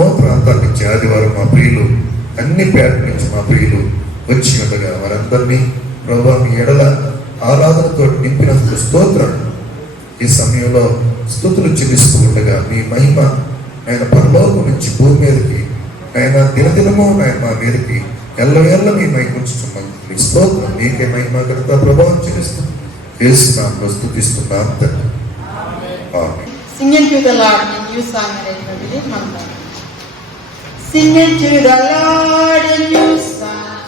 ఎన్నో ప్రాంతాల నుంచి ఆదివారం మా ప్రియులు అన్ని పేట నుంచి మా ప్రియులు వచ్చి ఉండగా వారందరినీ ప్రభువా మీ ఎడల ఆరాధనతో నింపినందుకు స్తోత్రం. ఈ సమయంలో స్తుతులు చెల్లిస్తూ ఉండగా మీ మహిమ ఆయన పరలోకం నుంచి భూమి మీదకి ఆయన దినదినము ఆయన మా మీదకి ఎల్లవేళ్ళ మీ మహిమ ఉంచుతున్నాం. మీ స్తోత్రం. మీకే మహిమ ఘనత ప్రభావం చెల్లిస్తాం. యేసునామములో స్తుతిస్తున్నాం తండ్రి. ఆమేన్. Singing to the Lord in new song arrangement in Mantra. Singing to the Lord in new song.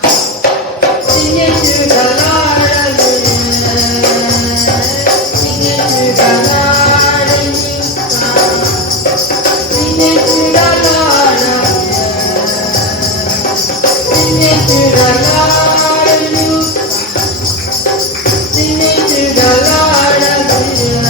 Singing to the Lord again. Singing to the Lord in new song. Singing to the Lord again. Singing to the Lord in new song. Singing to the Lord again.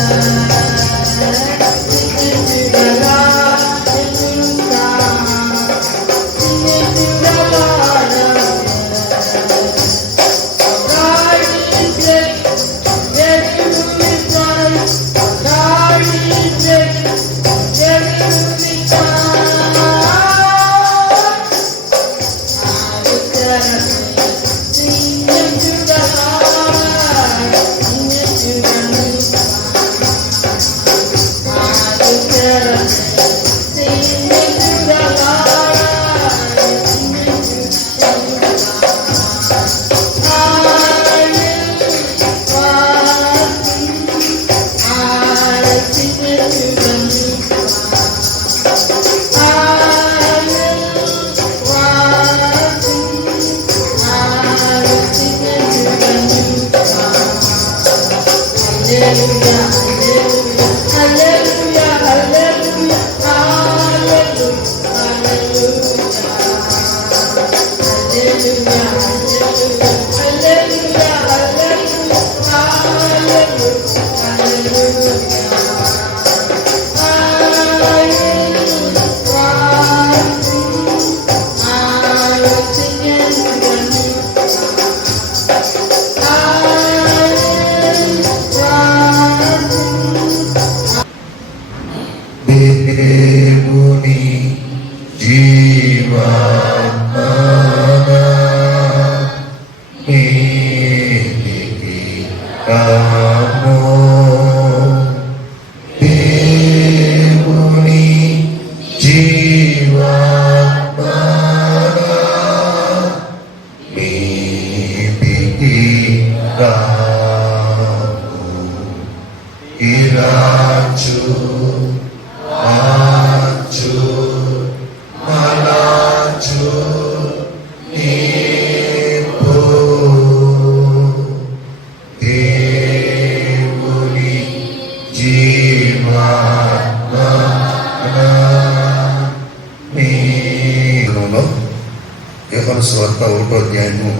యోహాను సువార్త 1వ అధ్యాయము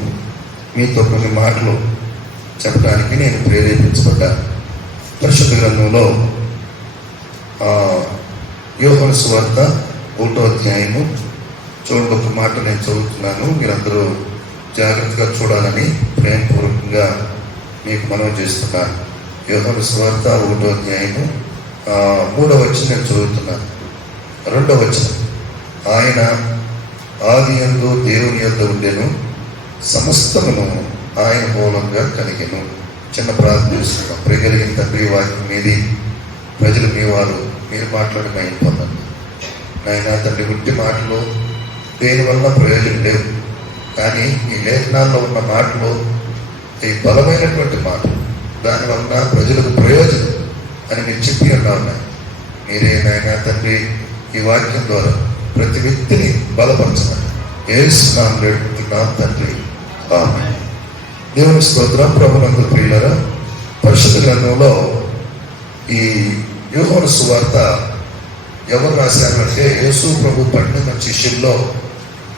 మీతో కొన్ని మాటలు చెప్పడానికి నేను ప్రేరేపించబడ్డాను. పరిశుద్ధ గ్రంథంలో యోహాను సువార్త 1వ అధ్యాయము చూడండి. ఒక మాట నేను చదువుతున్నాను, మీరందరూ జాగ్రత్తగా చూడాలని ప్రేమపూర్వకంగా మీకు మనవి చేస్తున్నాను. యోహాను సువార్త 1వ అధ్యాయము 3వ వచనం నేను చదువుతున్నాను. 2వ వచనం, ఆయన ఆది యందు దేవుని యొద్ద ఉండెను, సమస్తమును ఆయన మూలంగా కలిగెను. చిన్న ప్రార్థన చేస్తున్నాం. ప్రియగలిగిన తండ్రి, వాక్యం మీది ప్రజలు మీ వారు, మీరు మాట్లాడిన అయిపోతుంది నాయన తండ్రి. గుట్టి మాటలు దేనివల్ల ప్రయోజనం లేవు, కానీ ఈ లేఖనాల్లో ఉన్న మాటలు ఈ బలమైనటువంటి మాటలు, దానివల్ల ప్రజలకు ప్రయోజనం అని మీరు చెప్పి ఉన్నారు. మీరే నాయన తండ్రి ఈ వాక్యం ద్వారా ప్రతి వ్యక్తిని బలపరచమని యేసు నామములో వేడుకుంటున్నాం తండ్రి. ఆమేన్. దేవుని స్తోత్రం. ప్రభునందు ప్రియులారా, పరిశుద్ధ గ్రంథంలో ఈ యోహాను సువార్త ఎవరు రాశారంటే యేసు ప్రభు 12 శిష్యుల్లో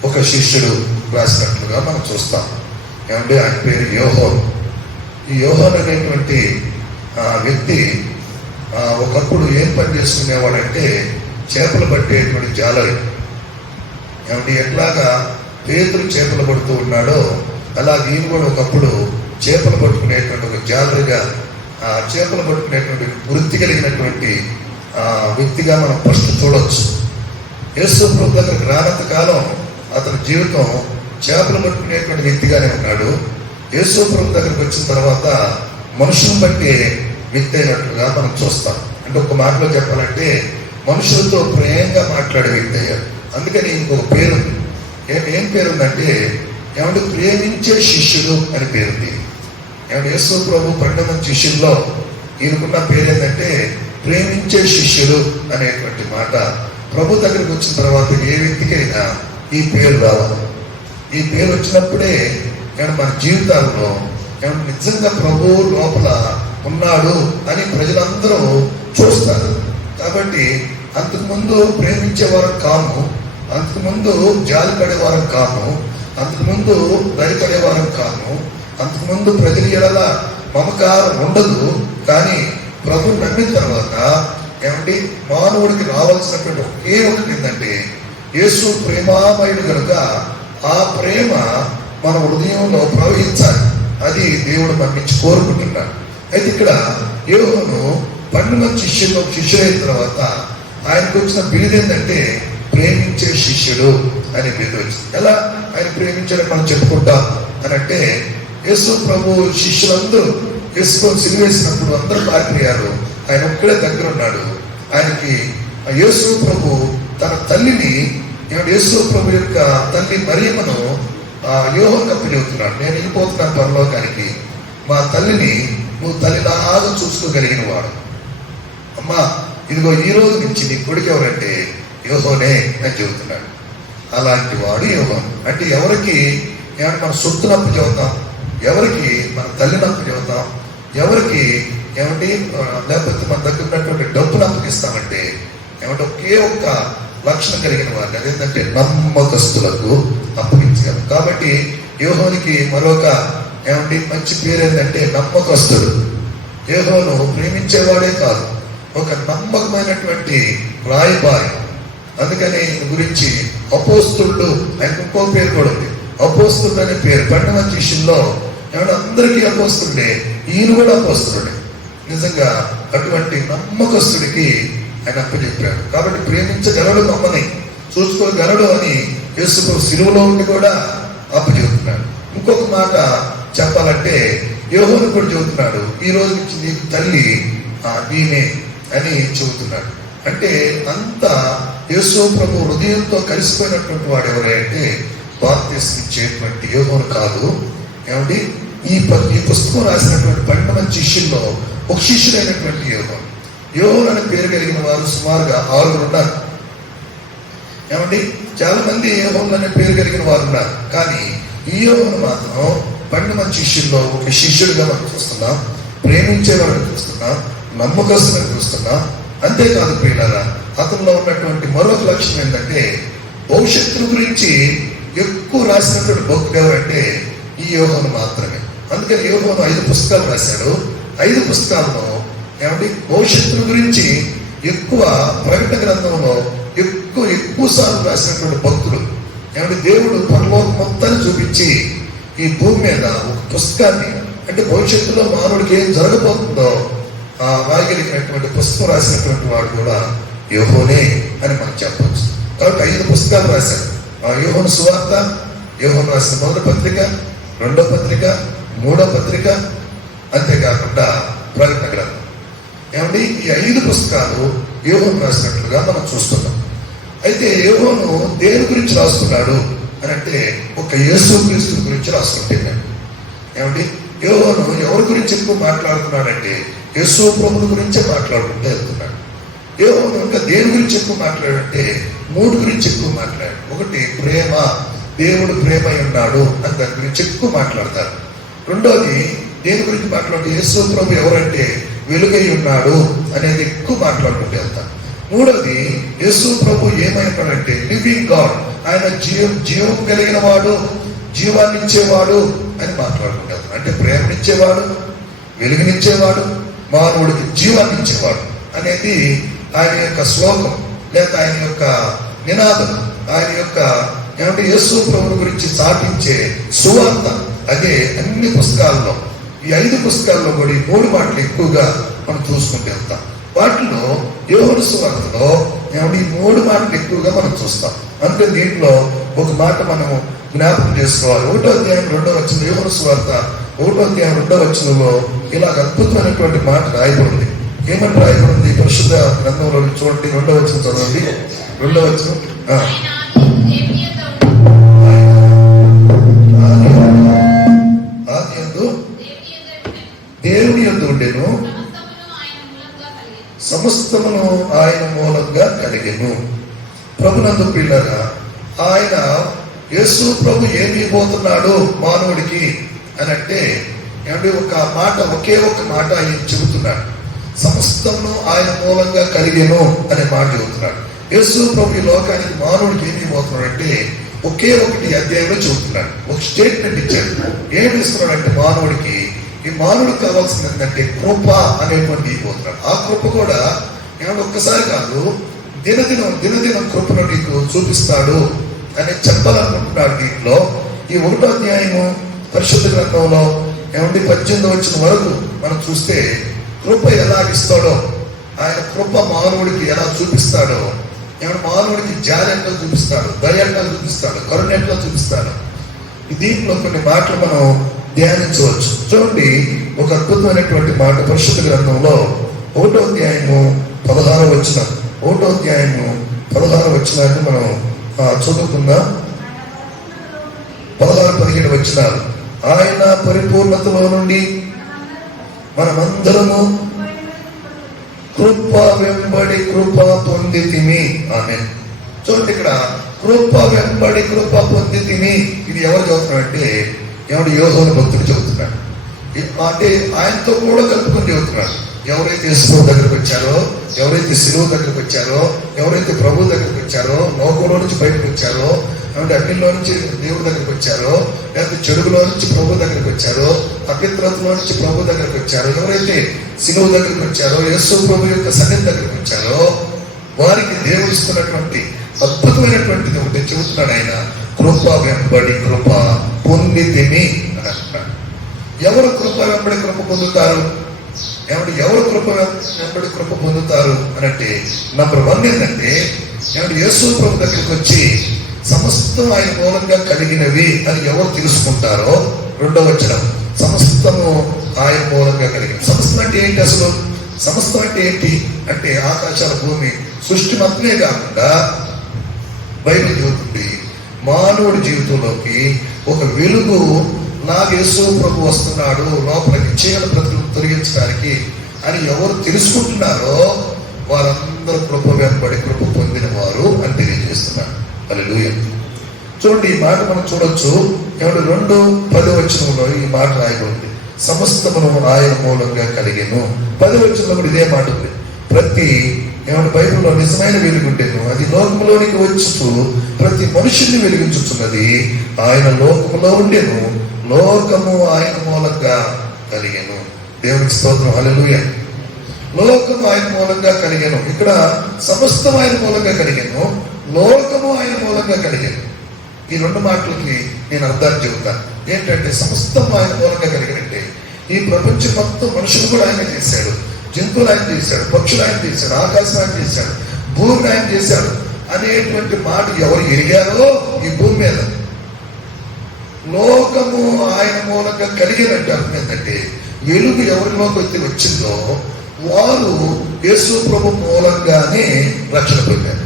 ఒక శిష్యుడు రాసినట్లుగా మనం చూస్తాం. ఏమంటే ఆయన పేరు యోహాను. ఈ యోహాను అనేటువంటి వ్యక్తి ఒకప్పుడు ఏం పని చేసుకునేవాడంటే చేపలు పట్టేటువంటి జాలరి. ఏమంటే ఎట్లాగా పేతురు చేపలు పడుతూ ఉన్నాడో అలాగే ఈయన కూడా ఒకప్పుడు చేపలు పట్టుకునేటువంటి ఒక జాలరిగా, చేపలు పట్టుకునేటువంటి వృత్తి కలిగినటువంటి వ్యక్తిగా మనం ఫస్ట్ చూడవచ్చు. యేసు ప్రభు దగ్గరికి రానంత కాలం అతని జీవితం చేపలు పట్టుకునేటువంటి వ్యక్తిగానే ఉన్నాడు. యేసు ప్రభు దగ్గరికి వచ్చిన తర్వాత మనుషులను బట్టి వ్యక్తి అయినట్లుగా మనం చూస్తాం. అంటే ఒక మాటలో చెప్పాలంటే మనుషులతో ప్రేమగా మాట్లాడే వ్యక్తి అయ్యాడు. అందుకని ఇంకొక పేరు ఏం పేరుందంటే ఏమంటే ప్రేమించే శిష్యుడు అని పేరుంది. ఏమంటే యేసు ప్రభు 12 మంది శిష్యుల్లో ఈయనకున్న పేరు ఏంటంటే ప్రేమించే శిష్యుడు అనేటువంటి మాట. ప్రభు దగ్గరికి వచ్చిన తర్వాత ఏ వ్యక్తికైనా ఈ పేరు రావాలి. ఈ పేరు వచ్చినప్పుడే మన జీవితాల్లో నిజంగా ప్రభు లోపల ఉన్నాడు అని ప్రజలందరూ చూస్తారు. కాబట్టి అంతకుముందు ప్రేమించేవారు కాము, అంతకుముందు జాలి పడేవారు కాము, అంతకుముందు దయపడేవారు కాము, అంతకుముందు ప్రజల ఎడల మమకారం ఉండదు. కానీ ప్రభు నమ్మిన తర్వాత ఏమంటే మానవుడికి రావాల్సినటువంటి ఒకే ఒకటి ఏంటంటే యేసు ప్రేమామయుడు కనుక ఆ ప్రేమ మన హృదయంలో ప్రవహించాలి. అది దేవుడు మన నుంచి కోరుకుంటున్నాడు. అయితే ఇక్కడ యోహాను 12 మంది శిష్యుల్లో శిష్యులైన తర్వాత ఆయనకు వచ్చిన బిరుదు ఏంటంటే ప్రేమించే శిష్యుడు అనే బిరుదు వచ్చింది. ఎలా ఆయన ప్రేమించాలని మనం చెప్పుకుంటాం అని అంటే యేసు ప్రభు శిష్యులందరూ యేసుని సిలువేసినప్పుడు అందరూ పారిపోయారు. ఆయన ఒక్కడే దగ్గర ఉన్నాడు. ఆయనకి యేసు ప్రభు తన తల్లిని యేసు ప్రభు యొక్క తల్లి మరియమ్మను యోహానుకు అప్పచెబుతున్నాడు. నేను వెళ్ళిపోతున్నాను పరలోకానికి, మా తల్లిని నువ్వు తల్లిలాగా చూసుకోగలిగిన వాడు. అమ్మా ఇదిగో ఈ రోజు నుంచి నీ కొడుకు ఎవరంటే యోహానే అని చెబుతున్నాడు. అలాంటి వాడు యోహాను. అంటే ఎవరికి ఏమంటే మన సొత్తునప్పు చెబుతాం, ఎవరికి మన తల్లినప్పు చెబుతాం, ఎవరికి ఏమంటే లేకపోతే మన దగ్గర ఉన్నటువంటి డబ్బును అప్పగిస్తామంటే ఏమంటే ఒకే ఒక్క లక్షణం కలిగిన వారిని, అదేంటంటే నమ్మకస్తులకు అప్పగించారు. కాబట్టి యోహానుకి మరొక ఏమంటే మంచి పేరు ఏంటంటే నమ్మకస్తుడు. యోహాను ప్రేమించేవాడే కాదు, ఒక నమ్మకమైనటువంటి రాయబారి. అందుకని ఈయన గురించి అపోస్తులుడు, ఆయనకు ఇంకో పేరు కూడా ఉంది, అపోస్తులుడు అనే పేరు. 12 మంది శిష్యుల్లో ఏమంటే అందరికీ అపోస్తులుడే, ఈయన కూడా అపోస్తులుడే. నిజంగా అటువంటి నమ్మకస్తుడికి ఆయన అప్పచెప్పాడు. కాబట్టి ప్రేమించగలడు, నమ్మని చూసుకోగలడు అని యేసు సిలువలో ఉండి కూడా అప్పచెబుతున్నాడు. ఇంకొక మాట చెప్పాలంటే యోహాను కూడా చెబుతున్నాడు, ఈ రోజు నుంచి నీకు తల్లి నేనే అని చెబుతున్నాడు. అంటే అంత యేసు ప్రభు హృదయంతో కలిసిపోయినటువంటి వాడు ఎవరంటే బాప్తిస్మం ఇచ్చేటువంటి యోహాను కాదు. ఏమండి ఈ పుస్తకం రాసినటువంటి 12 మంది శిష్యుల్లో ఒక శిష్యుడైనటువంటి యోహాను. యోహాను అనే పేరు కలిగిన వారు సుమారుగా 6 ఉన్నారు. ఏమండి చాలా మంది యోహాను అనే పేరు కలిగిన వారు ఉన్నారు. కానీ ఈ యోహాను మాత్రం 12 మంది శిష్యుల్లో ఒక శిష్యుడిగా మనం చూస్తున్నాం, ప్రేమించేవాడిని చూస్తున్నాం, నమ్మకస్తుని చూస్తున్నాం. అంతేకాదు ప్రియులారా, అతనిలో ఉన్నటువంటి మరొక లక్ష్యం ఏంటంటే భవిష్యత్తు గురించి ఎక్కువ రాసినటువంటి భక్తుడు ఎవరంటే ఈ యోహాను మాత్రమే. అందుకని యోహాను 5 పుస్తకాలు రాశాడు. 5 పుస్తకాల్లో ఏమంటే భవిష్యత్తు గురించి ఎక్కువ ప్రకటన గ్రంథంలో ఎక్కువ సార్లు రాసినటువంటి భక్తుడు. ఏమంటే దేవుడు పరలోకం మొత్తాన్ని చూపించి ఈ భూమి మీద ఒక పుస్తకాన్ని, అంటే భవిష్యత్తులో మానవుడికి ఏం జరగబోతుందో రాయగలిగినటువంటి పుస్తకం రాసినటువంటి వాడు కూడా యోహానే అని మనం చెప్పవచ్చు. కాబట్టి 5 పుస్తకాలు రాశాడు. యోహాను సువార్త, యోహాను రాసిన మొదటి పత్రిక, 2వ పత్రిక, 3వ పత్రిక, అంతేకాకుండా ప్రకటన గ్రంథం. ఏమంటే ఈ 5 పుస్తకాలు యోహాను రాసినట్లుగా మనం చూస్తున్నాం. అయితే యోహాను దేని గురించి రాస్తున్నాడు అని అంటే ఒక యేసుక్రీస్తు గురించి రాసుకుంటున్నాడు. ఏమంటే యోహాను ఎవరి గురించి ఎక్కువ మాట్లాడుతున్నాడంటే యేసు ప్రభువు గురించే మాట్లాడుకుంటూ వెళ్తున్నాడు. యోహాను ఇంకా దేని గురించి ఎక్కువ మాట్లాడంటే 3 గురించి ఎక్కువ మాట్లాడాడు. ఒకటి ప్రేమ, దేవుడు ప్రేమ ఉన్నాడు అని దాని గురించి ఎక్కువ మాట్లాడతారు. రెండోది దేని గురించి మాట్లాడితే యేసు ప్రభు ఎవరంటే వెలుగై ఉన్నాడు అనేది ఎక్కువ మాట్లాడుకుంటూ వెళ్తారు. మూడోది యేసు ప్రభు ఏమై ఉన్నాడంటే లివింగ్ గాడ్, ఆయన జీవం కలిగిన వాడు, జీవాన్ని ఇచ్చేవాడు అని మాట్లాడుకుంటారు. అంటే ప్రేమనిచ్చేవాడు, వెలుగునిచ్చేవాడు, మానవుడికి జీవాన్ని ఇచ్చేవాడు అనేది ఆయన యొక్క శ్లోకం, లేక ఆయన యొక్క నినాదం, ఆయన యొక్క ఏమంటే యేసు ప్రభువు గురించి చాటించే సువార్త. అదే అన్ని పుస్తకాల్లో, ఈ 5 పుస్తకాల్లో కూడా ఈ 3 మాటలు ఎక్కువగా మనం చూసుకుంటూ వెళ్తాం. వాటిలో యోహాను సువార్తలో ఏమంటే ఈ 3 మాటలు ఎక్కువగా మనం చూస్తాం. అందుకే దీంట్లో ఒక మాట మనం జ్ఞాపకం చేసుకోవాలి. 1వ అధ్యాయం 2వ వచనం, యోహాను సువార్త 1వ అధ్యాయం 2వ వచనంలో ఇలాగ అద్భుతమైనటువంటి మాట రాయబడింది. ఏమని రాయబడింది? పరిశుద్ధ గ్రంథంలో చూడండి, 2వ వచనం చదవండి. 2వ వచనం, ఆది యందు దేవుని యందు ఉండెను, సమస్తమును ఆయన మూలంగా కలిగెను. ప్రభునందు పిల్లరా, ఆయన యేసు ప్రభు ఏమి ఇవ్వబోతున్నాడు మానవుడికి అని అంటే ఏమంటే ఒకే ఒక మాట ఆయన చెబుతున్నాడు. సమస్తమును ఆయన మూలంగా కలిగెను అనే మాట చెబుతున్నాడు. యేసు ప్రభు ఈ లోకానికి మానవుడికి ఏమి ఇవ్వబోతున్నాడు అంటే ఒకే ఒకటి అధ్యాయంలో చెబుతున్నాడు. ఒక స్టేట్మెంట్ ఇచ్చాడు. ఏమి ఇస్తున్నాడంటే మానవుడికి, ఈ మానవుడికి కావాల్సింది ఏంటంటే కృప అనేటువంటి ఇవ్వబోతున్నాడు. ఆ కృప కూడా ఏమంటే ఒక్కసారి కాదు, దినదినం కృపను నీకు చూపిస్తాడు అని చెప్పాలనుకుంటున్నాడు. దీంట్లో ఈ 1వ అధ్యాయము పరిశుద్ధ గ్రంథంలో ఏమంటే 18వ వచనం వరకు మనం చూస్తే కృప ఎలా ఇస్తాడో, ఆయన కృప మానవుడికి ఎలా చూపిస్తాడో, ఏమంటే మానవుడికి జాలి ఎట్లా చూపిస్తాడు, దయ ఎట్లా చూపిస్తాడు, కరుణ ఎట్లా చూపిస్తాడు, దీంట్లో కొన్ని మాటలు మనం ధ్యానించవచ్చు. చూడండి, ఒక అద్భుతమైనటువంటి మాట పరిశుద్ధ గ్రంథంలో 1వ అధ్యాయము 16వ వచనం, 1వ అధ్యాయము 16వ వచనాన్ని మనం చదువుకుందాం. 16-17 వచనాలు. ఆయన పరిపూర్ణతలో నుండి మనమందరము కృప వెంబడి కృప పొందితిమి. ఆమేన్. చూడండి, ఇక్కడ కృప వెంబడి కృప పొందితిమి, ఇది ఎవరు చదువుతున్నాడంటే ఎవడు యోహాను భక్తుడు చెబుతున్నాడు. అంటే ఆయనతో కూడా కలుపుకొని చెబుతున్నాడు. ఎవరైతే యేసు దగ్గరకు వచ్చారో, ఎవరైతే శిలువ దగ్గరకు వచ్చారో, ఎవరైతే ప్రభు దగ్గరకు వచ్చారో, లోకంలో నుంచి బయటకు వచ్చారో, అంటే అగ్నిలో నుంచి దేవుడి దగ్గరకు వచ్చారో, లేకపోతే చెడుగులో నుంచి ప్రభు దగ్గరకు వచ్చారో, అపవిత్రతలో నుంచి ప్రభు దగ్గరకు వచ్చారో, ఎవరైతే శిలువ దగ్గరకు వచ్చారో, యేసు ప్రభు యొక్క సన్నిధి దగ్గరకు వచ్చారో, వారికి దేవుడు ఇస్తున్నటువంటి అద్భుతమైనటువంటిది ఒకటి చెబుతున్నాడు. ఆయన కృప వెంబడి కృప పొందితిమి అని అంటున్నాడు. ఎవరు కృప వెంబడి కృప పొందుతారు? ఏమంటే ఎవరు కృప వెంబడి కృప పొందుతారు అని అంటే, నంబర్ 1 ఏంటంటే ఏమంటే యేసు ప్రభు దగ్గరికి వచ్చి సమస్తం ఆయన మూలంగా కలిగినవి అని ఎవరు తెలుసుకుంటారో. 2వ వచనం, సమస్తము ఆయన మూలంగా కలిగినవి. సమస్తం అంటే ఏంటి అసలు? సమస్తం అంటే ఏంటి అంటే ఆకాశాల భూమి సృష్టి మొత్తమే కాకుండా బైబిల్ చెబుతుంది మానవుడి జీవితంలోకి ఒక వెలుగు నా యేసు ప్రభు వస్తున్నాడు లోపలికి చీకటి బ్రతుకులను తొలగించడానికి అని ఎవరు తెలుసుకుంటున్నారో వారందరూ కృప వెంబడి కృప పొందిన వారు అని తెలియజేస్తున్నారు. హల్లెలూయా. చూడండి, ఈ మాట మనం చూడొచ్చు. ఏమంటే 2:10 వచనంలో ఈ మాట రాయబడింది, సమస్తమును ఆయన మూలంగా కలిగెను. 10వ వచనంలో కూడా ఇదే మాట ఉంది. ప్రతి ఏమంటే బైబిల్లో నిజమైన వెలుగుంటేను అది లోకంలోనికి వచ్చుతూ ప్రతి మనుషుల్ని వెలిగించుతున్నది. ఆయన లోకములో ఉండేను, లోకము ఆయన మూలంగా కలిగెను. దేవునికి స్తోత్రం. హల్లెలూయా. లోకము ఆయన మూలంగా కలిగెను. ఇక్కడ సమస్తం ఆయన మూలంగా కలిగెను, లోకము ఆయన మూలంగా కలిగెను. ఈ 2 మాటలకి నేను అర్థాన్ని చెబుతాను. ఏంటంటే సమస్తం ఆయన మూలంగా కలిగినట్టే ఈ ప్రపంచం మొత్తం మనుషులు కూడా ఆయన చేశాడు, జంతువులు ఆయన చేశాడు, పక్షులు ఆయన చేశాడు, ఆకాశం ఆయన చేశాడు, భూమిని ఆయన చేశాడు అనేటువంటి మాట ఎవరు ఎరిగారో ఈ భూమి మీద లోకము ఆయన మూలంగా కలిగినట్టు అర్థం ఏంటంటే వెలుగు ఎవరిలోకి అయితే వచ్చిందో వారు యేసు ప్రభు మూలంగానే రక్షణ పొందారు.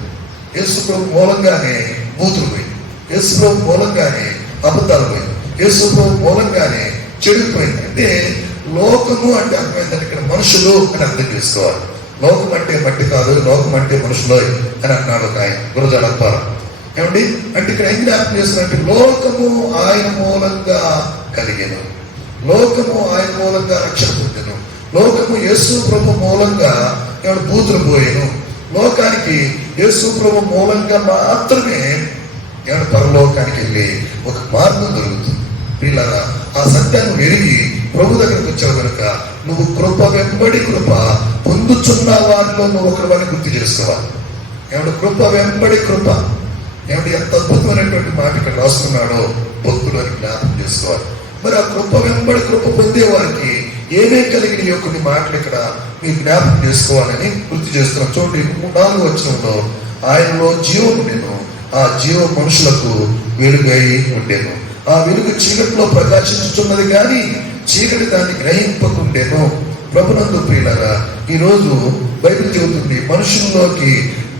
యేసు ప్రభు మూలంగానే బూతులు పోయింది, యేసు ప్రభు మూలంగానే అబద్ధాలు పోయింది, యేసు ప్రభు మూలంగానే చెడిపోయింది. అంటే లోకము అంటే అర్థమైందంటే ఇక్కడ మనుషులు అని అర్థం చేసుకోవాలి. లోకం అంటే మట్టి కాదు, లోకం అంటే మనుషులు అని అన్నాడు ఒక ఆయన గురజాడప్పారు. ఏమండి అంటే ఇక్కడ ఏం జ్ఞాపకం చేస్తున్నట్టు లోకము ఆయన మూలంగా కలిగెను, లోకము ఆయన మూలంగా రక్షణ పొందెను, లోకము యేసు ప్రభు మూలంగా ఏమైనా బూతులు పోయాను. లోకానికి యేసు ప్రభు మూలంగా మాత్రమే ఏమైనా పరలోకానికి వెళ్ళి ఒక మార్గం దొరుకుతుంది. పిల్లరా, ఆ సత్యాన్ని ఎరిగి ప్రభు దగ్గరకు వచ్చావు కనుక నువ్వు కృప వెంబడి కృప పొందుచున్న వారిలో నువ్వు ఒకరిని గుర్తు చేసుకోవాలి. ఏమంటే కృప వెంబడి కృప, ఏమంటే ఎంత అద్భుతమైనటువంటి మాట ఇక్కడ రాస్తున్నాడో భక్తులు అని జ్ఞాపకం చేసుకోవాలి. మరి ఆ కృప వెంబడి కృప పొందే వారికి ఏమేం కలిగినాయో కొన్ని మాటలు ఇక్కడ మీరు జ్ఞాపకం చేసుకోవాలని గుర్తు చేస్తున్నాం. చూడండి 4వ వచనంలో ఆయనలో జీవం ఉండెను, ఆ జీవం మనుషులకు వెలుగై ఉండెను, ఆ వెలుగు చీకటిలో ప్రకాశించుచున్నది కానీ చీకటి దాన్ని గ్రహింపకుండెను. ప్రభునందు ప్రియులారా, ఈరోజు బైబిల్ చెబుతుంది మనుషుల్లోకి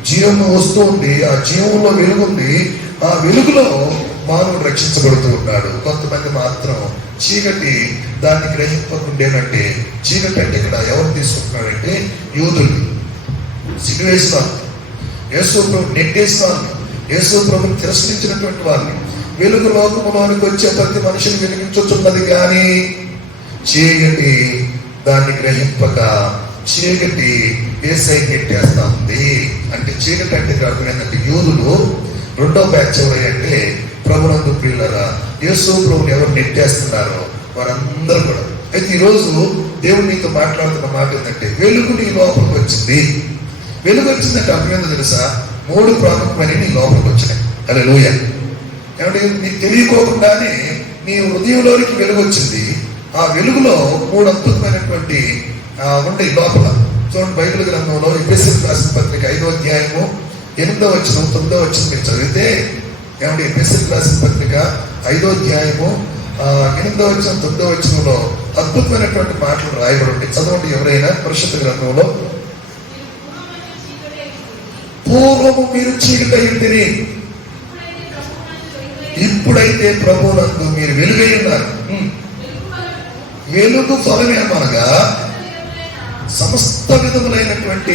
జీవము వస్తూ ఉంది, ఆ జీవంలో వెలుగుంది, ఆ వెలుగులో మానవుడు రక్షించబడుతూ ఉన్నాడు. కొంతమంది మాత్రం చీకటి దాన్ని గ్రహింపకుండేనంటే, చీకటి అంటే ఇక్కడ ఎవరు తీసుకుంటున్నారంటే యూదులు, సిలువేసిన వాళ్ళు, యేసు ప్రభు నెట్టేసిన వాళ్ళు, యేసు ప్రభుని తిరస్కరించినటువంటి వాళ్ళు. వెలుగు లోకములోనికి వచ్చే ప్రతి మనిషిని వెలిగించుతున్నది కానీ చీకటి దాన్ని గ్రహింపక చీకటి యేసై నెట్టేస్తా ఉంది. అంటే చీకటి అంటే అర్థమైందంటే యూదులు 2వ బ్యాచ్ ఎవరంటే ప్రభునందు ప్రియులారా, యేసు ప్రభుని ఎవరు నెట్టేస్తున్నారో వారందరూ కూడా. అయితే ఈరోజు దేవుడు నీతో మాట్లాడుతున్న మాట ఏంటంటే వెలుగు నీ లోపలికి వచ్చింది. వెలుగు వచ్చిందంటే అర్థమైందో తెలుసా? 3 ప్రాముఖ్యమైన నీ లోపలికి వచ్చినాయి. హల్లెలూయా. ఏమంటే నీకు తెలియకోకుండానే నీ హృదయంలోనికి వెలుగు వచ్చింది. ఆ వెలుగులో 3 అద్భుతమైనటువంటి ఉండే లోపల. చూడండి బైబిల్ గ్రంథంలో ఎఫెసీయులకు రాసిన పత్రిక 5వ అధ్యాయము 8వ వచనం 9వ వచనం మీరు చదివితే, ఏమంటే ఎఫెసీయులకు రాసిన పత్రిక 5వ అధ్యాయము 8వ వచనం 9వ వచనంలో అద్భుతమైనటువంటి మాటలు రాయబడి ఉంటాయి. చదవండి ఎవరైనా పరిశుద్ధ గ్రంథంలో. పూర్వము మీరు చీకటయ్యుంటిరి, ఇప్పుడైతే ప్రభువునందు మీరు వెలుగై ఉన్నారు. వెలుగు ఫలం ఏమనగా సమస్త విధములైనటువంటి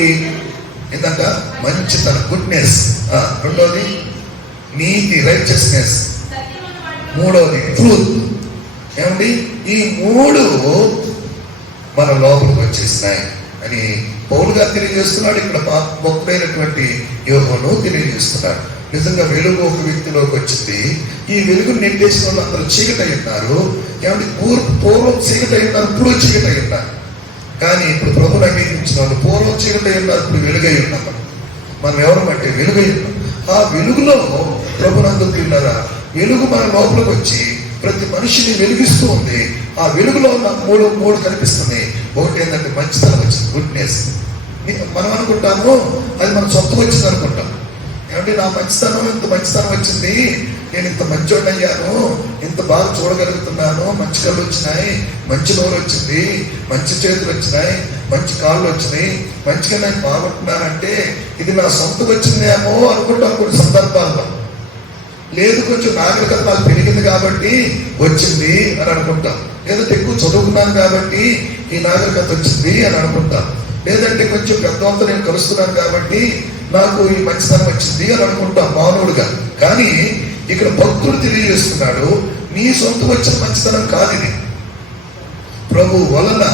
ఏంటంట మంచితనం, గుడ్నెస్. రెండోది నీతి, రైచియస్నెస్. మూడవది ట్రూత్. ఏమండి ఈ 3 మన లోపలికి వచ్చేసినాయి అని పౌలు గారు తెలియజేస్తున్నాడు. ఇక్కడ భక్తుడైనటువంటి యోహోను తెలియజేస్తున్నాడు. నిజంగా వెలుగు ఒక వ్యక్తిలోకి వచ్చింది. ఈ వెలుగును నెట్టేసిన వాళ్ళు అందరూ చీకటై ఉన్నారు. ఏమంటే పూర్వం చీకటై ఉన్నారు, ఇప్పుడు చీకటై ఉన్నారు. కానీ ఇప్పుడు ప్రభుని అంగీకరించిన వాళ్ళు పూర్వం చీకటై ఉన్నారు, ఇప్పుడు వెలుగై ఉన్నాం. మనం ఎవరమంటే వెలుగై ఉన్నాం. ఆ వెలుగులో ప్రభునందు ప్రియులారా, వెలుగు మన లోపలికి వచ్చి ప్రతి మనిషిని వెలిగిస్తూ ఉంది. ఆ వెలుగులో ఉన్న మూడు కనిపిస్తున్నాయి. ఒకటి ఏంటంటే మంచితనం వచ్చింది, గుడ్నెస్. మనం అనుకుంటాము అది మన సొంతం వచ్చింది అనుకుంటాం. ఏమంటే నా మంచితనం, ఇంత మంచితనం వచ్చింది, నేను ఇంత మంచోడు అయ్యాను, ఇంత బాగా చూడగలుగుతున్నాను, మంచి కళ్ళు వచ్చినాయి, మంచి నోరు వచ్చింది, మంచి చేతులు వచ్చినాయి, మంచి కాళ్ళు వచ్చినాయి, మంచిగా నేను బాగుంటున్నానంటే ఇది నా సొంతం వచ్చిందేమో అనుకుంటాను కొన్ని సందర్భాల్లో. లేదు కొంచెం నాగరికత నాకు పెరిగింది కాబట్టి వచ్చింది అని అనుకుంటాం. లేదంటే ఎక్కువ చదువుకున్నాను కాబట్టి ఈ నాగరికత వచ్చింది అని అనుకుంటాం. లేదంటే కొంచెం పెద్దవాళ్ళతో నేను కలుస్తున్నాను కాబట్టి నాకు ఈ మంచితనం వచ్చింది అని అనుకుంటాం మానవుడుగా. కానీ ఇక్కడ భక్తుడు తెలియజేస్తున్నాడు, నీ సొంతం వచ్చిన మంచితనం కాదు ఇది. ప్రభు వలన,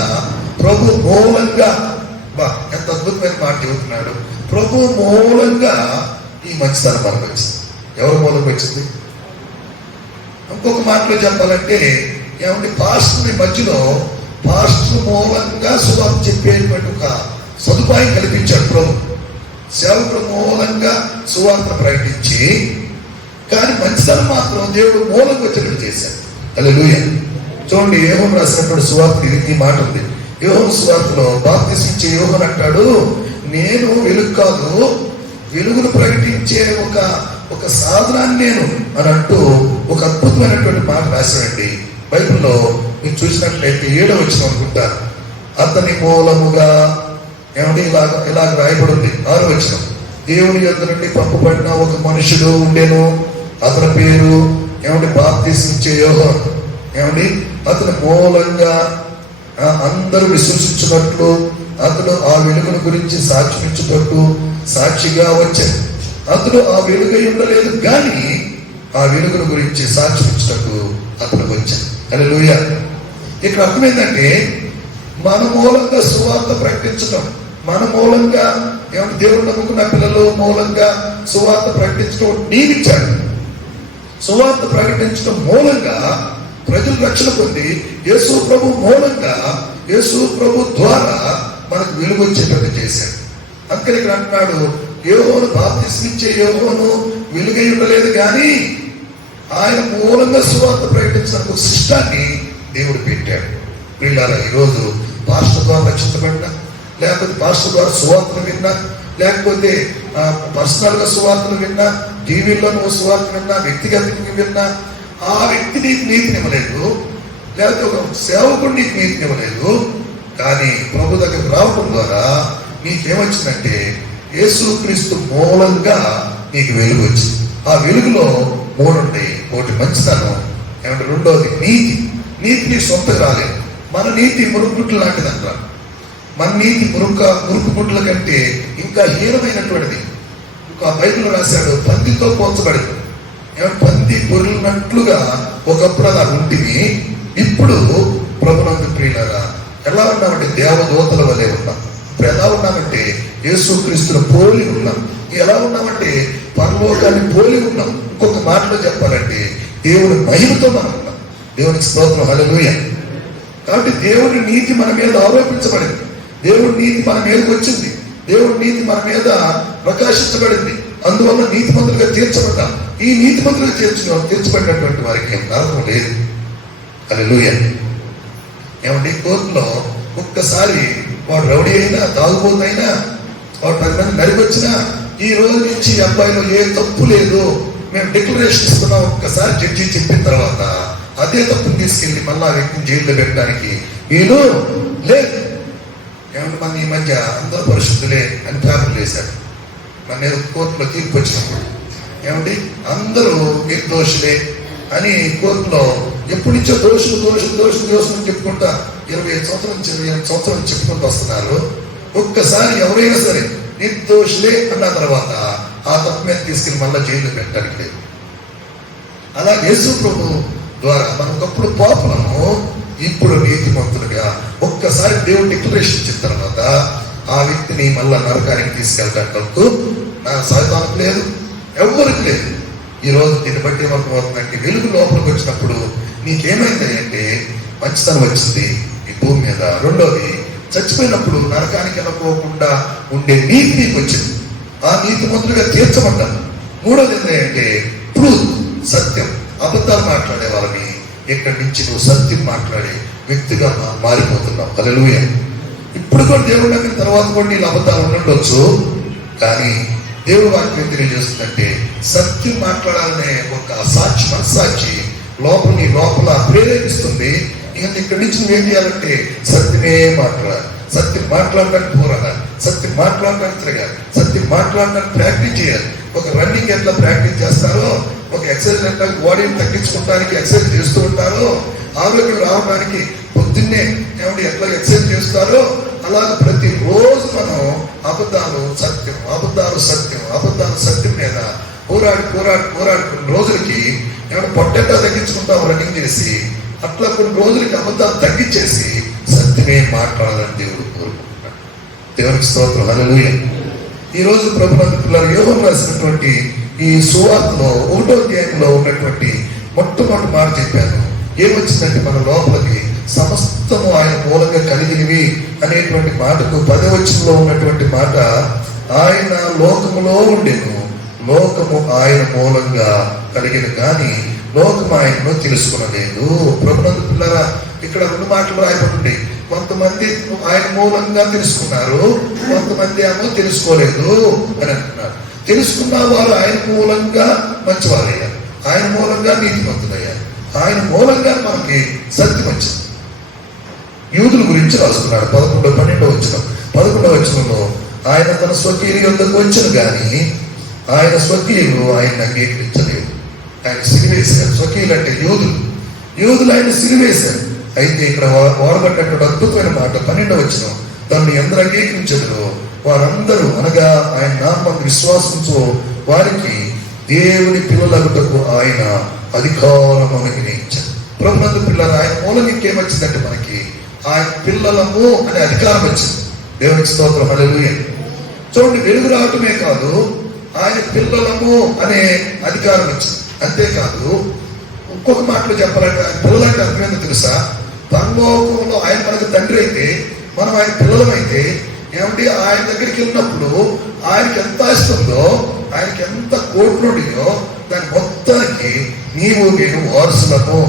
ప్రభు మూలంగా, ఎంత అద్భుతమైన మాట చెబుతున్నాడు. ప్రభు మూలంగా ఈ మంచితనం మనకు వచ్చింది. ఎవరి మూలంగా వచ్చింది? ఇంకొక మాటలో చెప్పాలంటే ఏమంటే పాస్టర్ మధ్యలో పాస్టర్ మూలంగా సువార్త చెప్పేటువంటి ఒక సదుపాయం కల్పించాడు ప్రభు. సేవకుడు మూలంగా సువార్త ప్రకటించి, కానీ మంచితనం మాత్రం దేవుడు మూలంగా వచ్చేటట్టు చేశాడు. హల్లెలూయా. చూడండి యోహోను రాసినటువంటి సువార్త ఈ మాట ఉంది. యోహోను సువార్తలో బాప్తిస్మం ఇచ్చే యోహోను అంటాడు, నేను వెలుగు కాదు, వెలుగును ప్రకటించే ఒక సాధనాన్ని నేను అని అంటూ ఒక అద్భుతమైనటువంటి మాట రాశాడండి. బైబిల్లో మీరు చూసినట్లయితే 7వ వచనం అనుకుంటారు. అతని మూలముగా ఏమంటే ఇలాగ రాయబడింది. 6వ వచనం, దేవుని యొద్ద నుండి పంపబడిన ఒక మనుషుడు ఉండెను, అతని పేరు ఏమంటే బాప్తిస్మం ఇచ్చే యోహోను. ఏమండి అతని మూలంగా అందరూ విశ్వసించినట్లు అతడు ఆ వెలుగును గురించి సాక్షించుటట్టు సాక్షిగా వచ్చాడు. అతడు ఆ వెలుగై ఉండలేదు కానీ ఆ వెలుగును గురించి సాక్షించుటకు అతను వచ్చాడు. హల్లెలూయా. ఇక్కడ అర్థం ఏంటంటే మన మూలంగా సువార్త ప్రకటించడం, మన మూలంగా ఏమంటే దేవుడు నమ్ముకున్న పిల్లలు మూలంగా సువార్త ప్రకటించడం నియమించాడు. సువార్త ప్రకటించడం మూలంగా ప్రజలు రక్షణ పొంది యేసు ప్రభు మూలంగా, యేసు ప్రభు ద్వారా మనకు వెలుగు వచ్చేటట్టు చేశాడు. అందుకని ఇక్కడ అంటున్నాడు, యోహోను బాప్తిస్మం ఇచ్చే యోహోను వెలుగై ఉండలేదు కానీ ఆయన మూలంగా సువార్త ప్రకటించడానికి ఒక సిస్టాన్ని దేవుడు పెట్టాడు. ప్రియులారా, ఈరోజు పాస్టర్ ద్వారా రక్షించబడినా, లేకపోతే పాస్టర్ ద్వారా సువార్తలు విన్నా, లేకపోతే పర్సనల్గా సువార్తలు విన్నా, టీవీలో నువ్వు సువార్త విన్నా, వ్యక్తిగతంగా విన్నా, ఆ వ్యక్తి నీకు నీతినివ్వలేదు, లేకపోతే ఒక సేవకుడు నీకు నీతినివ్వలేదు. కానీ ప్రభు దగ్గరకు రావడం ద్వారా నీకేమొచ్చిందంటే యేసుక్రీస్తు మూలంగా నీకు వెలుగు వచ్చింది. ఆ వెలుగులో 3 ఉంటాయి. ఒకటి మంచితనం, ఏమంటే రెండోది నీతి. నీతి నీ సొంతకు రాలేదు. మన నీతి మురుగుగుడ్లు లాంటిది అంటారు. మన నీతి మురుగుగుడ్ల కంటే ఇంకా హీనమైనటువంటిది. ఇంకా బైబిల్ రాశాడు, పందితో పోల్చబడింది. ఏమంటే పంది పొరిలినట్లుగా ఒకప్పుడు అలా ఉంటుంది. ఇప్పుడు ప్రభునందు ప్రియులారా ఎలా ఉన్నామంటే దేవదూతల వలె ఉన్నాం. ఇప్పుడు ఎలా ఉన్నామంటే యేసుక్రీస్తును పోలి ఉన్నాం. ఎలా ఉన్నామంటే పరలోకాన్ని పోలి ఉన్నాం. ఇంకొక మాటలో చెప్పాలంటే దేవుని మహిమతో మనం ఉన్నాం. దేవునికి స్తోత్రం, హల్లెలూయా. కాబట్టి దేవుని నీతి మన మీద ఆరోపించబడింది. దేవుడి నీతి మన మీదకి వచ్చింది. దేవుడి నీతి మన మీద ప్రకాశించబడింది. అందువల్ల నీతిమంతులుగా తీర్చబడ్డాం. ఈ నీతిమంతులుగా తీర్చబడినటువంటి వారికి నరకం లేదు. హల్లెలూయా. ఏమంటే కోర్టులో ఒక్కసారి వాడు రౌడీ అయినా, తాగుబోతైనా, వాడు 10 మంది నరికొచ్చినా, ఈ రోజు నుంచి ఈ అబ్బాయిలో ఏ తప్పు లేదు, మేము డిక్లరేషన్ ఇస్తున్నాం, ఒక్కసారి జడ్జి చెప్పిన తర్వాత అదే తప్పుని తీసుకెళ్ళి మళ్ళీ ఆ వ్యక్తిని జైల్లో పెట్టడానికి వీలు లేదు. ఏమంటే మన ఈ మధ్య అందరూ పరిశుద్ధులే అని పేపర్లు వేశారు. మన కోర్టులో తీర్పు వచ్చినప్పుడు ఏమంటే అందరూ నిర్దోషులే అని కోర్టులో ఎప్పటి నుంచో దోషులు చెప్పుకుంటా 25 సంవత్సరాల నుంచి 28 సంవత్సరాల నుంచి చెప్పుకుంటూ వస్తున్నారు. ఒక్కసారి ఎవరైనా సరే నిర్దోషులే అన్న తర్వాత ఆ తప్పు మీద తీసుకెళ్ళి మళ్ళీ జైల్లో పెట్టడానికి లేదు. అలా యేసు ప్రభు ద్వారా మనం ఒకప్పుడు పాపులను, ఇప్పుడు నీతిమంతులుగా ఒక్కసారి దేవుడు డిక్లరేషన్ ఇచ్చిన తర్వాత ఆ వ్యక్తిని మళ్ళా నరకానికి తీసుకెళ్ళడానికి నా సాయితానికి లేదు, ఎవరికి లేదు. ఈరోజు దీన్ని బట్టి ఏమవుతుందంటే వెలుగు లోపలికి వచ్చినప్పుడు నీకేమైంది అంటే మంచితనం వచ్చింది ఈ భూమి మీద. రెండోది, చచ్చిపోయినప్పుడు నరకానికి వెళ్ళకోకుండా ఉండే నీతి నీకు వచ్చింది. ఆ నీతిమంతులుగా తీర్చబడ్డాను. మూడోది ఏంటంటే ట్రూత్, సత్యం. అబద్ధాలు మాట్లాడే వాళ్ళని ఇక్కడి నుంచి నువ్వు సత్యం మాట్లాడే వ్యక్తిగా మారిపోతున్నావు. హల్లెలూయా. ఇప్పుడు కూడా దేవుడి దగ్గర తర్వాత కూడా నీళ్ళు అబద్ధాలు ఉండొచ్చు, కానీ దేవుడు వాక్యం తెలియజేస్తుందంటే సత్యం మాట్లాడాలనే ఒక సాక్షి, మనస్సాక్షి లోపల ప్రేరేపిస్తుంది. ఇంకా ఇక్కడి నుంచి నువ్వేం చేయాలంటే సత్యమే మాట్లాడాలి. సత్యం మాట్లాడడానికి పోరాడాలి. సత్యం మాట్లాడడానికి తిరగాలి. సత్యం మాట్లాడడానికి ప్రాక్టీస్ చేయాలి. ఒక రన్నింగ్ ఎట్లా ప్రాక్టీస్ చేస్తారో, ఒక ఎక్సర్సైజ్ ఎట్లా బాడీని తగ్గించుకోవడానికి ఎక్సర్సైజ్ చేస్తూ ఉంటారో, ఆరోగ్యం రావడానికి పొద్దున్నే ఏమంటే ఎట్లా ఎక్సర్సైజ్ చేస్తారో, అలాగే ప్రతిరోజు మనం అబద్ధాలు సత్యం మీద పోరాడి కొన్ని రోజులకి ఏమైనా పొట్టెట్టా తగ్గించుకుంటాం రన్నింగ్ చేసి, అట్లా కొన్ని రోజులకి అబద్ధాలు తగ్గించేసి సత్యమే మాట్లాడాలని దేవుడు కోరుకుంటున్నాడు. దేవునికి స్తోత్రం, హల్లెలూయా. ఈ రోజు ప్రభునందు పిల్లలు యోహను రాసినటువంటి ఈ సువార్తలో 1వ అధ్యాయంలో ఉన్నటువంటి మొట్టమొదటి మాట చెప్పాను. ఏమొచ్చిందంటే మన లోపలికి సమస్తము ఆయన మూలంగా కలిగినవి అనేటువంటి మాటకు 10వ వచనంలో ఉన్నటువంటి మాట, ఆయన లోకములో ఉండెను, లోకము ఆయన మూలంగా కలిగిన కానీ లోకము ఆయనను తెలుసుకునలేదు. ప్రభునందు పిల్లరా, ఇక్కడ 2 మాటలు రాయబడి, కొంతమంది ఆయన మూలంగా తెలుసుకున్నారు, కొంతమంది ఏమో తెలుసుకోలేదు అని అంటున్నారు. తెలుసుకున్న వారు ఆయన మూలంగా మంచివారయ్యారు, ఆయన మూలంగా నీతిమంతులయ్యారు, ఆయన మూలంగా మనకి సత్యం వచ్చింది. యూదుల గురించి రాస్తున్నాడు 11-12 వచనంలో, ఆయన తన స్వకీయుల యొద్దకు వచ్చను కానీ ఆయన స్వకీయులు ఆయన అంగీకరించలేదు. ఆయన సిరివేశారు. స్వకీయులు అంటే యూదులు ఆయన సిరివేశారు. అయితే ఇక్కడ వాడబడినటువంటి అద్భుతమైన మాట 12వ వచనం, తనను ఎందరు అంగీకరించదురో వారందరూ, అనగా ఆయన నామమున విశ్వాసంతో వారికి దేవుని పిల్లలగుటకు ఆయన అధికారం అనుగ్రహించారు. ప్రభునందు పిల్లలు ఆయన మూలం ఇంకేమొచ్చిందంటే మనకి ఆయన పిల్లలము అనే అధికారం వచ్చింది. దేవునికి స్తోత్రం, హల్లెలూయా. చూడండి, వెలుగు రావటమే కాదు, ఆయన పిల్లలము అనే అధికారం వచ్చింది. అంతేకాదు, ఇంకొక మాటలో చెప్పాలంటే ఆయన పిల్లలంటే అర్థమైందో తెలుసా? పరలోకంలో ఆయన మనకు తండ్రి అయితే, మనం ఆయన పిల్లలమైతే ఏమంటే ఆయన దగ్గరికి వెళ్ళినప్పుడు ఆయనకి ఎంత ఇస్తుందో, ఆయనకి ఎంత కోట్లుండియో దాని మొత్తానికి నీవు నేను వారసులము.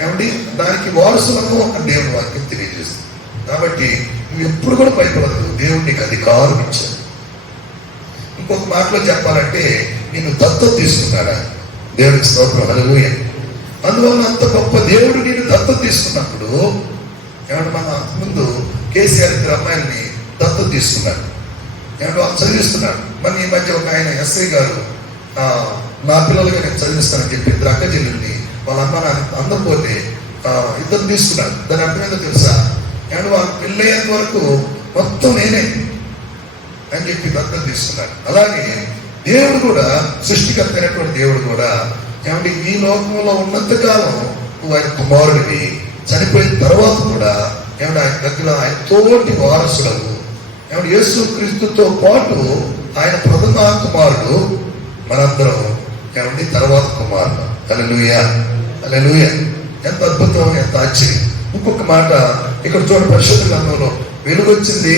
ఏమండి, దానికి దానికి వారసులను అని దేవుని వాక్యం తెలియజేస్తుంది. కాబట్టి నువ్వు ఎప్పుడు కూడా భయపడదు. దేవుడు నీకు అధికారం ఇచ్చాడు. ఇంకొక మాటలో చెప్పాలంటే నిన్ను దత్తత తీసుకున్నాడా? దేవునికి స్తోత్రం, హల్లెలూయా. అందువల్ల అంత గొప్ప దేవుడు నేను దత్తత తీసుకున్నప్పుడు ఏమంటే మన ముందు కేసీఆర్ ఇద్దరు అమ్మాయిల్ని దత్తత తీసుకున్నాడు. ఏమంటే వాళ్ళు చదివిస్తున్నాడు. మన ఈ మధ్య ఒక ఆయన ఎస్ఐ గారు నా పిల్లలుగా నేను చదివిస్తానని చెప్పి ఇద్దరు అక్క చెల్లెల్ని వాళ్ళ అమ్మ నాన్న అందకపోతే ఇద్దరు తీసుకున్నాడు. దాని అర్థం ఏంటో తెలుసా? ఏమంటే వాళ్ళు పెళ్ళయ్యేంత వరకు మొత్తం నేనే అని చెప్పి దత్తత తీసుకున్నాడు. అలాగే దేవుడు కూడా, సృష్టికర్త అయినటువంటి దేవుడు కూడా ఏమంటే ఈ లోకంలో ఉన్నంత కాలం నువ్వు ఆయన కుమారుడివి, చనిపోయిన తర్వాత కూడా ఏమంటే ఆయన దగ్గర ఆయన తోటి వారసుడవు. ఏమంటే యేసు క్రీస్తుతో పాటు ఆయన ప్రథమ కుమారుడు, మనందరం ఏమంటే తర్వాత కుమారుడు. హల్లెలూయా, హల్లెలూయా. ఎంత అద్భుతం, ఎంత ఆశ్చర్యం. ఇంకొక మాట ఇక్కడ చూడండి, పరిశుద్ధ గ్రంథంలో వెలుగు వచ్చింది,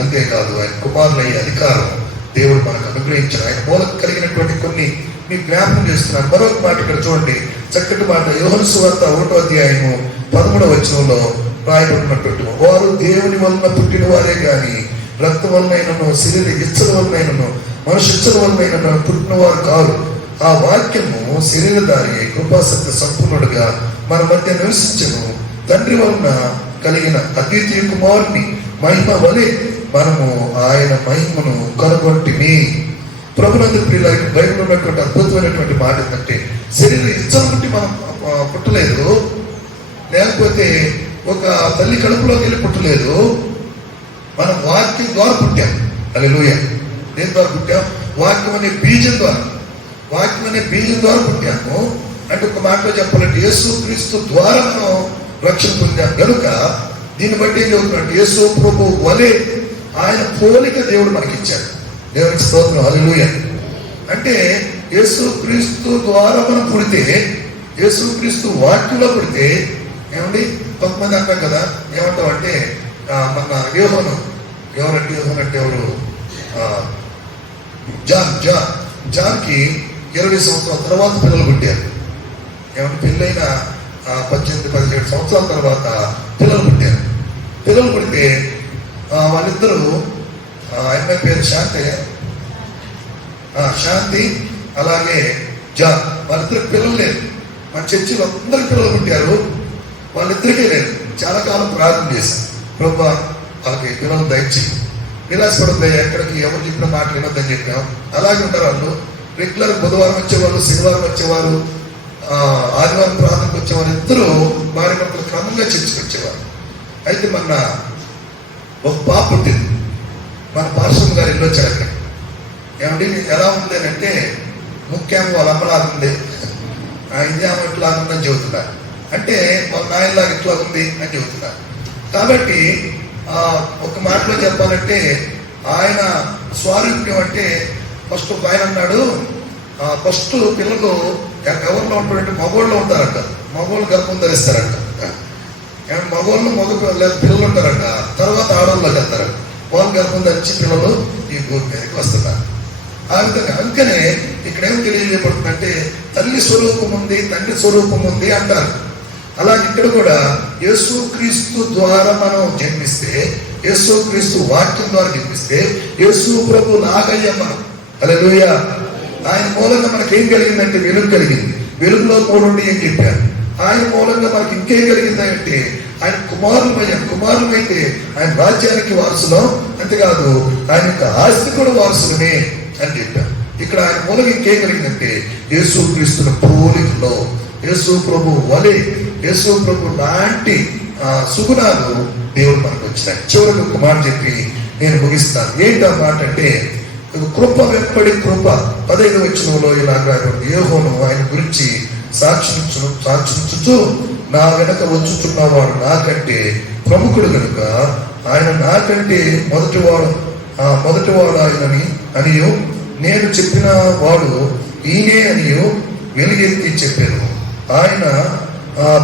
అంతేకాదు ఆయన కుమారులయ్యే అధికారం దేవుడు మనకు అనుగ్రహించాడు. ఆయన మూలకు కలిగినటువంటి కొన్ని మీకు జ్ఞాపకం చేస్తున్నాను. మరొక మాట ఇక్కడ చూడండి, చక్కటి మాట. యోహాను సువార్త 1వ అధ్యాయము 13వ వచనంలో రాయబడినటువంటి, వారు దేవుని వలన పుట్టిన వారే గాని రక్తం వలనైనను శరీర ఇచ్చల వలనైనను మనుషు ఇచ్చల వలనైనను పుట్టిన వారు కారు. ఆ వాక్యము శరీరధారి కృపాసత్య సంపూర్ణుడుగా మన మధ్య నివసించను. తండ్రి వలన కలిగిన అద్వితీయ కుమారుని మహిమ వలె మనము ఆయన మహిమను కనుగొంటిమి. ప్రభునందు ప్రియులకి బైబిల్ ఉన్నటువంటి అద్భుతమైనటువంటి మాట ఏంటంటే, శరీర ఇచ్చలు పుట్టి మనం పుట్టలేదు, లేకపోతే ఒక తల్లి కడుపులోకి వెళ్ళి పుట్టలేదు. మనం వాక్యం ద్వారా పుట్టాం. హల్లెలూయా. దేని ద్వారా పుట్టాం? వాక్యం అనే బీజం ద్వారా. వాక్యం అనే బీజం ద్వారా పుట్టాము. అంటే ఒక మాటలో చెప్పాలంటే యేసు క్రీస్తు ద్వారా మనం రక్షణ పొందాం కనుక దీన్ని బట్టి ఏం చెబుతున్నట్టు, యేసు ప్రభు వలె ఆయన పోలిక దేవుడు మనకిచ్చాడు. దేవునికి స్తోత్రం, హల్లెలూయా. అంటే యేసు క్రీస్తు ద్వారా మనం పుడితే, యేసు క్రీస్తు వాక్యంలో పుడితే ఏమండి, కొంతమంది అంటాం కదా, ఏమంటాం అంటే మన యోహాను, ఎవరంటే యోహాను అంటే ఎవరు, జాన్కి 20 సంవత్సరాల తర్వాత పిల్లలు పుట్టారు. ఏమంటే పెళ్ళైన 18-17 సంవత్సరాల తర్వాత పిల్లలు పుట్టారు. పిల్లలు పుడితే వాళ్ళిద్దరూ, అమ్మాయి పేరు శాంతి, అలాగే జాన్, వాళ్ళిద్దరికి పిల్లలు లేరు. మన చర్చిలో అందరికి పిల్లలు పుట్టారు, వాళ్ళిద్దరికీ లేదు. చాలా కాలం ప్రార్థన చేశాం, ప్రభువా వాళ్ళకి పిల్లలు దయచేయి, నిరాశపడద్దు, ఎక్కడికి ఎవరు చెప్పిన మాట వినొద్దని చెప్పాం. అలాగే ఉంటారు వాళ్ళు. రెగ్యులర్ బుధవారం వచ్చేవాళ్ళు, శనివారం వచ్చేవారు, ఆదివారం ప్రార్థనకు వచ్చేవారు. ఇద్దరు వారి భర్తలు క్రమంగా చర్చకు వచ్చేవారు. అయితే మొన్న ఒక పాప పుట్టింది. మన పార్శ్వం గారు ఇల్లు వచ్చారు. అక్కడ ఏమంటే ఎలా ఉంది అని అంటే, ముఖ్యంగా వాళ్ళ అమ్మలాగుంది, ఇది ఆమె ఇట్లా ఉందని చెబుతున్నారు. అంటే వాళ్ళ నాయనలాగా ఇట్లా ఉంది అని చెబుతున్నారు. కాబట్టి ఒక మాటలో చెప్పాలంటే ఆయన స్వారూప్యం అంటే, ఫస్ట్ ఒక ఆయన అన్నాడు, ఫస్ట్ పిల్లలు ఎవరిలో ఉంటారంటే మగోళ్ళు ఉంటారంట. మగోళ్ళు గర్భం ధరిస్తారంట. మగోళ్ళు పిల్లలు ఉంటారంట. తర్వాత ఆడవాళ్ళకి వెళ్తారంట. వాళ్ళు గర్భం ధరించి పిల్లలు ఈ భూమి మీదకి వస్తున్నారు. ఆ విధంగా అందుకనే ఇక్కడ ఏం తెలియజేయబడుతుందంటే, తల్లి స్వరూపం ఉంది, తండ్రి స్వరూపం ఉంది అంటారు. అలాగే ఇక్కడ కూడా యేసు క్రీస్తు ద్వారా మనం జన్మిస్తే, యేసు క్రీస్తు వాక్యం ద్వారా జన్మిస్తే, యేసు ప్రభు నాగయ్య మనం. హల్లెలూయా. ఆయన మూలంగా మనకి ఏం కలిగిందంటే వెలుగు కలిగింది. వెలుగులో తోడుండి అని చెప్పారు. ఆయన మూలంగా మనకి ఇంకేం కలిగిందంటే ఆయన కుమారులమైతే ఆయన రాజ్యానికి వారసులం, అంతేకాదు ఆయన యొక్క ఆస్తి కూడా వారసులమే అని చెప్పారు. ఇక్కడ ఆయన మూలంగా ఇంకేం కలిగిందంటే యేసు క్రీస్తుని పోలికలో యేసు ప్రభు వలె, యేసు ప్రభు లాంటి సుగుణాలు దేవుడు మనకు వచ్చినాయి. చివరికి ఒక మాట చెప్పి నేను ముగిస్తాను. ఏంటి ఆ మాట అంటే, కృప వెంబడి కృప. 15వ వచనంలో ఇలాగా యోహాను ఆయన గురించి సాక్షించుచు, నా వెనక వచ్చుచున్నవాడు నాకంటే ప్రముఖుడు కనుక ఆయన నాకంటే మొదటివాడు ఆయనని అనియు, నేను చెప్పిన వాడు ఈయనే అనియు వెలుగెత్తి చెప్పాను. ఆయన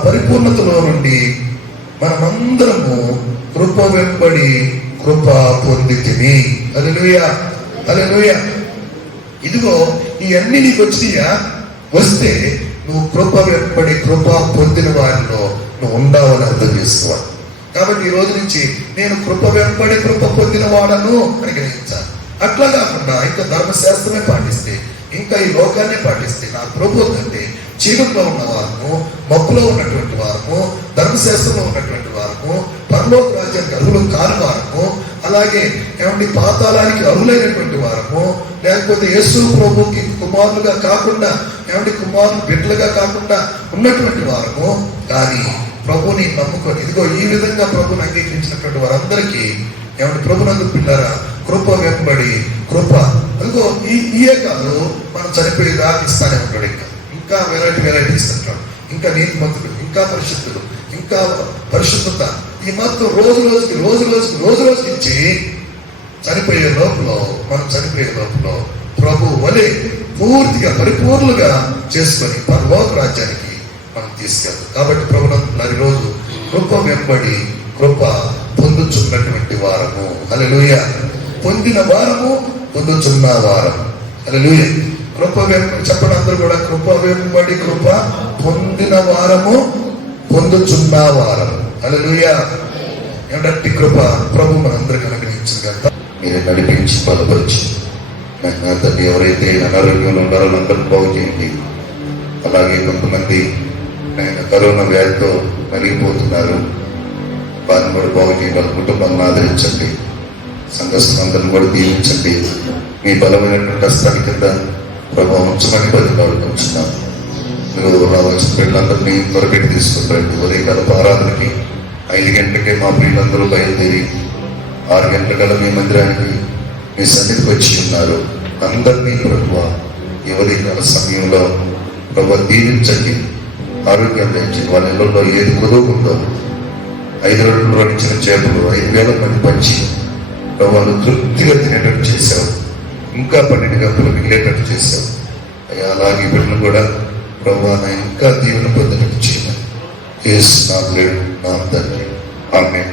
పరిపూర్ణతలో నుండి మనమందరము కృప వెంబడి కృప పొందితిమి. హల్లెలూయా, హల్లెలూయా. ఇదిగో ఇవన్నీ నీకు వచ్చినాయా? వస్తే నువ్వు కృప వెంబడి కృప పొందిన వారిలో నువ్వు ఉండావని అర్థం చేసుకోవాలి. కాబట్టి ఈ రోజు నుంచి నేను కృప వెంబడి కృప పొందిన వాడను అని గ్రహించాలి. అట్లా కాకుండా ఇంకా ధర్మశాస్త్రమే పాటిస్తే, ఇంకా ఈ లోకాన్ని పాటిస్తే, నా ప్రభు కంటే చీకట్లో ఉన్న వారము, మబ్బులో ఉన్నటువంటి వారము, ధర్మశాస్త్రంలో ఉన్నటువంటి వారము, పరలోక రాజ్యానికి అర్హులు కాని వారము, అలాగే ఏమంటే పాతాళానికి అర్హులైనటువంటి వారము, లేకపోతే యేసు ప్రభుకి కుమారులుగా కాకుండా ఏమంటే కుమారులు బిడ్డలుగా కాకుండా ఉన్నటువంటి వారము, కానీ ప్రభుని నమ్ముకొని ఇదిగో ఈ విధంగా ప్రభుని అంగీకరించినటువంటి వారందరికీ ఏమంటే ప్రభునందు పిల్లరా కృప వెంబడి కృప, అదిగో ఇయే కాదు, మనం చనిపోయేదాకా ఇస్తానే ఉంటాడు. ఇంకా వెరైటీ ఇస్తుంటాడు, ఇంకా నీతిమంతుడు, ఇంకా పరిశుద్ధుడు, ఇంకా పరిశుద్ధత, ఈ మొత్తం రోజు రోజుకి ఇచ్చి చనిపోయే లోపల ప్రభు వలె పూర్తిగా పరిపూర్ణులుగా చేసుకొని పరలోక రాజ్యానికి మనం తీసుకెళ్తాం. కాబట్టి ప్రభునందు రోజు కృప వెంబడి కృప పొందుచున్నటువంటి వారము, హల్లెలూయా. పొందిన వారము, పొందుచున్న వారము, హల్లెలూయా. కృప వెంబడి చెప్పండి అందరూ కూడా, కృప వెంబడి కృప పొందిన వారము, పొందుచున్న వారము, హల్లెలూయా. ఏమిటంటే కృప ప్రభు మనందరికీ అనుగ్రహించిన కదా, మీరు నడిపించి బలపరిచి నా తండ్రి ఎవరైతే అనారోగ్యంలో ఉన్నారో అందరూ బాగు చేయండి. అలాగే కొంతమంది ఆయన కరోనా వ్యాధితో నలిగిపోతున్నారు, వారిని కూడా బాగు చేయండి. వాళ్ళ కుటుంబాలను ఆదరించండి, సంఘస్థులందరిని కూడా దీవించండి. మీ బలమైనటువంటి హస్తాల కింద ప్రభావం ఉంచమని బతికాడుకుంటున్నాను. మీరు రావాల్సిన పిల్లలందరినీ త్వరపెట్టి తీసుకుంటారు. ఉదయకాలపు ఆరాధనకి 5 గంటలకే మా పిల్లలందరూ బయలుదేరి 6 గంటల కల్లా మీ మందిరానికి మీ సన్నిధికి వచ్చి ఉన్నారు. అందరినీ ప్రభువా ఈ ఉదయకాల సమయంలో ప్రభు దీవించండి, ఆరోగ్యం తెచ్చండి. వాళ్ళ ఇళ్ళలో ఏది కొదువు ఉందో 5 రోజులు ఇచ్చిన చేపలు 5,000 మంది పంచి ప్రభావాలు తృప్తిగా తినేటట్టు చేశావు. ఇంకా 12 గంటలు మిగిలేటట్టు చేశావు అయ్యా. అలాగే బిడ్డను కూడా ప్రభావ ఇంకా దీవెన పొందినట్టు చేయమని యేసు నామములో తండ్రి, ఆమేన్.